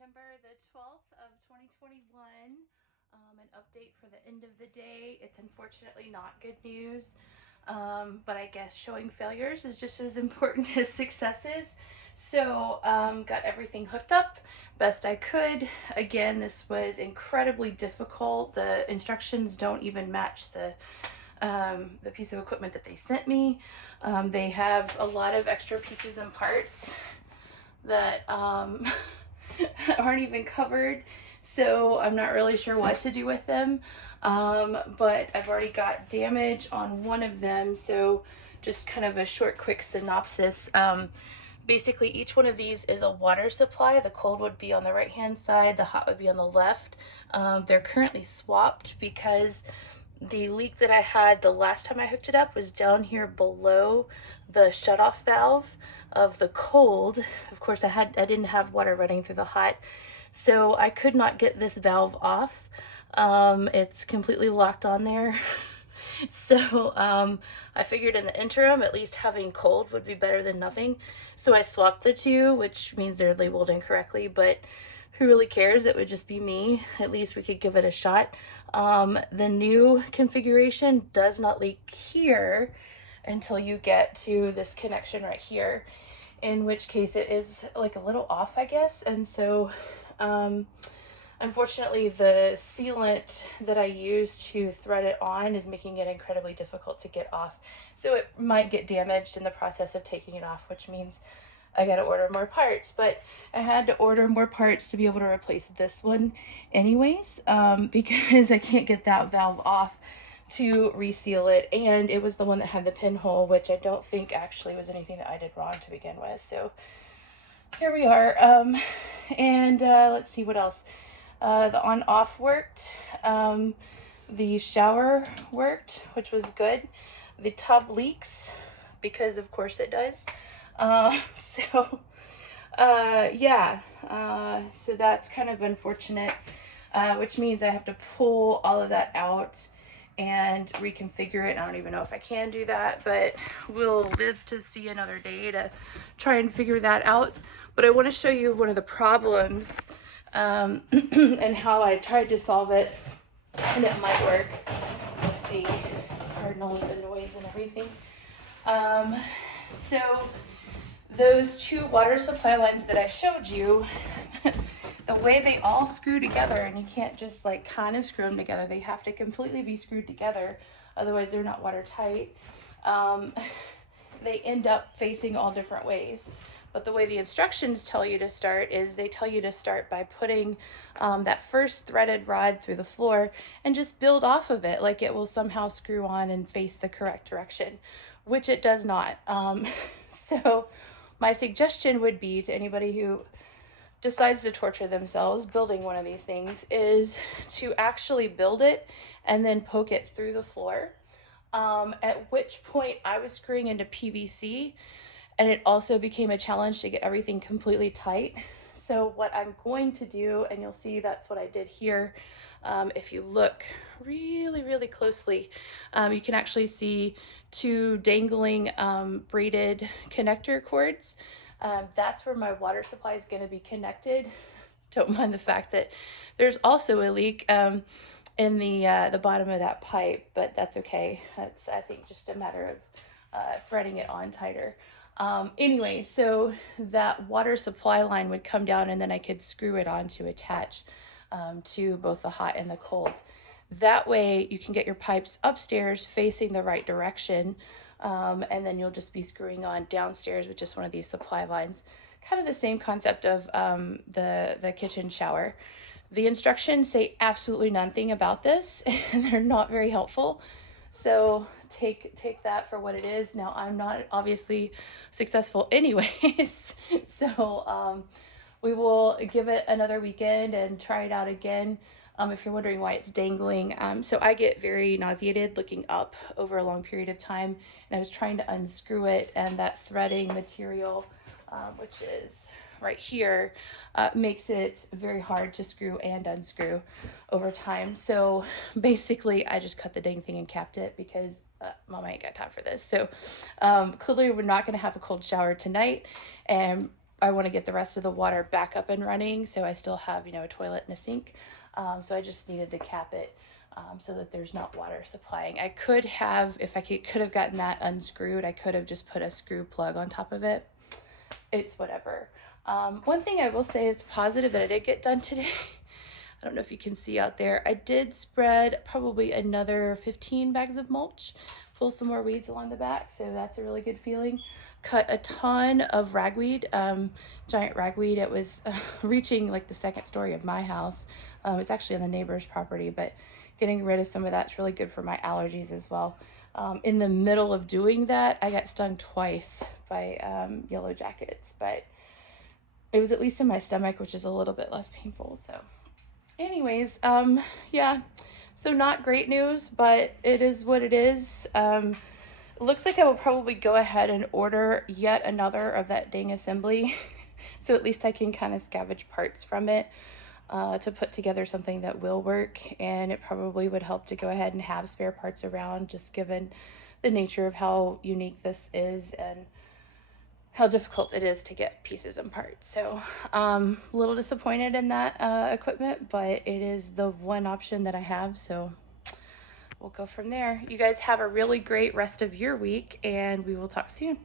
September the 12th of 2021. An update for the end of the day. It's unfortunately not good news, but I guess showing failures is just as important as successes. So, got everything hooked up best I could. Again, this was incredibly difficult. The instructions don't even match the piece of equipment that they sent me. They have a lot of extra pieces and parts that aren't even covered, so I'm not really sure what to do with them. But I've already got damage on one of them, so just kind of a short, quick synopsis. Basically, each one of these is a water supply. The cold would be on the right hand side, the hot would be on the left. They're currently swapped because the leak that I had the last time I hooked it up was down here below the shutoff valve of the cold. Of course, I didn't have water running through the hot, so I could not get this valve off. It's completely locked on there. So I figured in the interim, at least having cold would be better than nothing. So I swapped the two, which means they're labeled incorrectly, but who really cares? It would just be me. At least we could give it a shot. The new configuration does not leak here until you get to this connection right here, in which case it is like a little off, I guess. And so unfortunately, the sealant that I use to thread it on is making it incredibly difficult to get off. So it might get damaged in the process of taking it off, which means I got to order more parts. But I had to order more parts to be able to replace this one anyways, because I can't get that valve off to reseal it. And it was the one that had the pinhole, which I don't think actually was anything that I did wrong to begin with. So here we are. And let's see what else. The on-off worked. The shower worked, which was good. The tub leaks, because of course it does. So, yeah. So that's kind of unfortunate, which means I have to pull all of that out and reconfigure it. I don't even know if I can do that, but we'll live to see another day to try and figure that out. But I want to show you one of the problems, and how I tried to solve it, and it might work. Let's see, cardinal with the noise and everything. So those two water supply lines that I showed you, the way they all screw together, and you can't just like kind of screw them together, they have to completely be screwed together, otherwise they're not watertight. They end up facing all different ways. But the way the instructions tell you to start is they tell you to start by putting that first threaded rod through the floor and just build off of it, like it will somehow screw on and face the correct direction, which it does not. So my suggestion would be to anybody who decides to torture themselves building one of these things is to actually build it and then poke it through the floor. At which point I was screwing into PVC, and it also became a challenge to get everything completely tight. So what I'm going to do, and you'll see that's what I did here. If you look really, really closely, you can actually see two dangling braided connector cords. That's where my water supply is going to be connected. Don't mind the fact that there's also a leak in the bottom of that pipe, but that's okay. That's, I think, just a matter of threading it on tighter. Anyway, so that water supply line would come down, and then I could screw it on to attach to both the hot and the cold. That way you can get your pipes upstairs facing the right direction, and then you'll just be screwing on downstairs with just one of these supply lines. Kind of the same concept of the kitchen shower. The instructions say absolutely nothing about this, and they're not very helpful. So take that for what it is. Now, I'm not obviously successful anyways, so we will give it another weekend and try it out again. If you're wondering why it's dangling, so I get very nauseated looking up over a long period of time, and I was trying to unscrew it, and that threading material, which is right here, makes it very hard to screw and unscrew over time. So basically I just cut the dang thing and capped it because Mama ain't got time for this. So clearly we're not going to have a cold shower tonight, and I want to get the rest of the water back up and running, so I still have, you know, a toilet and a sink. So I just needed to cap it so that there's not water supplying. I could have, if I could have gotten that unscrewed, I could have just put a screw plug on top of it. It's whatever. One thing I will say is positive that I did get done today. I don't know if you can see out there. I did spread probably another 15 bags of mulch, pull some more weeds along the back, so that's a really good feeling. Cut a ton of ragweed, giant ragweed. It was reaching like the second story of my house. It's actually on the neighbor's property, but getting rid of some of that's really good for my allergies as well. In the middle of doing that, I got stung twice by yellow jackets, but it was at least in my stomach, which is a little bit less painful. So anyways, yeah, so not great news, but it is what it is. It looks like I will probably go ahead and order yet another of that dang assembly so at least I can kind of scavenge parts from it to put together something that will work. And it probably would help to go ahead and have spare parts around, just given the nature of how unique this is and how difficult it is to get pieces and parts. So a little disappointed in that equipment, but it is the one option that I have, so we'll go from there. You guys have a really great rest of your week, and we will talk soon.